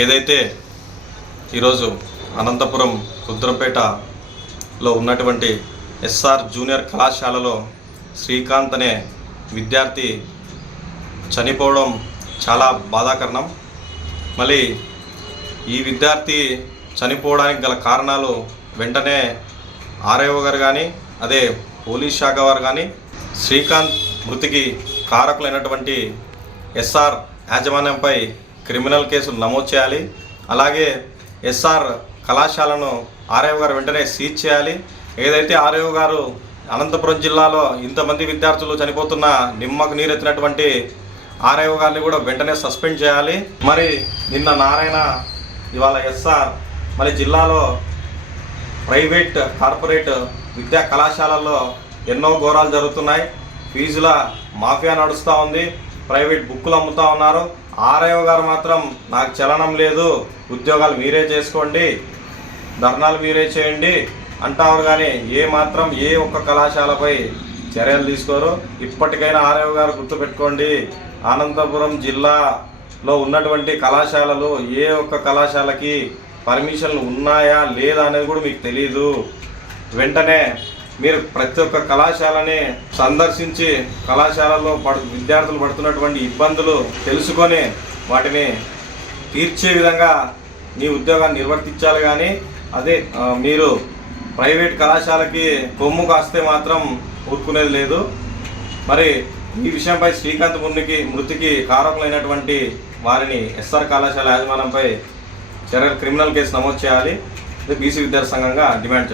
ఏదైతే ఈరోజు అనంతపురం రుద్రపేటలో ఉన్నటువంటి ఎస్ఆర్ జూనియర్ కళాశాలలో శ్రీకాంత్ అనే విద్యార్థి చనిపోవడం చాలా బాధాకరణం. మళ్ళీ ఈ విద్యార్థి చనిపోవడానికి గల కారణాలు వెంటనే ఆర్ఐఓ గారు కానీ అదే పోలీస్ శాఖ వారు కానీ శ్రీకాంత్ మృతికి కారకులైనటువంటి ఎస్ఆర్ యాజమాన్యంపై క్రిమినల్ కేసులు నమోదు చేయాలి. అలాగే ఎస్ఆర్ కళాశాలను ఆర్ఐఓ గారు వెంటనే సీజ్ చేయాలి. ఏదైతే ఆర్ఐఓ గారు అనంతపురం జిల్లాలో ఇంతమంది విద్యార్థులు చనిపోతున్న నిమ్మకు నీరెత్తినటువంటి ఆర్ఐఓ గారిని కూడా వెంటనే సస్పెండ్ చేయాలి. మరి నిన్న నారాయణ ఇవాళ ఎస్ఆర్ మరి జిల్లాలో ప్రైవేట్ కార్పొరేట్ విద్యా కళాశాలల్లో ఎన్నో ఘోరాలు జరుగుతున్నాయి. ఫీజుల మాఫియా నడుస్తూ ఉంది. ప్రైవేట్ బుక్కులు అమ్ముతా ఉన్నారు. ఆర్ఐఓ గారు మాత్రం నాకు చలనం లేదు ఉద్యోగాలు మీరే చేసుకోండి ధర్నాలు మీరే చేయండి అంటారు కానీ ఏ మాత్రం ఏ ఒక్క కళాశాలపై చర్యలు తీసుకోరు. ఇప్పటికైనా ఆర్ఐఓ గారు గుర్తుపెట్టుకోండి అనంతపురం జిల్లాలో ఉన్నటువంటి కళాశాలలు ఏ ఒక్క కళాశాలకి పర్మిషన్లు ఉన్నాయా లేదా అనేది కూడా మీకు తెలియదు వెంటనే మీరు ప్రతి ఒక్క కళాశాలని సందర్శించి కళాశాలలో పడు విద్యార్థులు పడుతున్నటువంటి ఇబ్బందులు తెలుసుకొని వాటిని తీర్చే విధంగా మీ ఉద్యోగాన్ని నిర్వర్తించాలి కానీ అదే మీరు ప్రైవేట్ కళాశాలకి కొమ్ము కాస్తే మాత్రం ఊరుకునేది లేదు. మరి ఈ విషయంపై శ్రీకాంత్ మున్నికి మృతికి కారకులైనటువంటి వారిని ఎస్ఆర్ కళాశాల యాజమాన్యంపై చర్యలు క్రిమినల్ కేసు నమోదు చేయాలి. ఇది బీసీ విద్యార్థి సంఘంగా డిమాండ్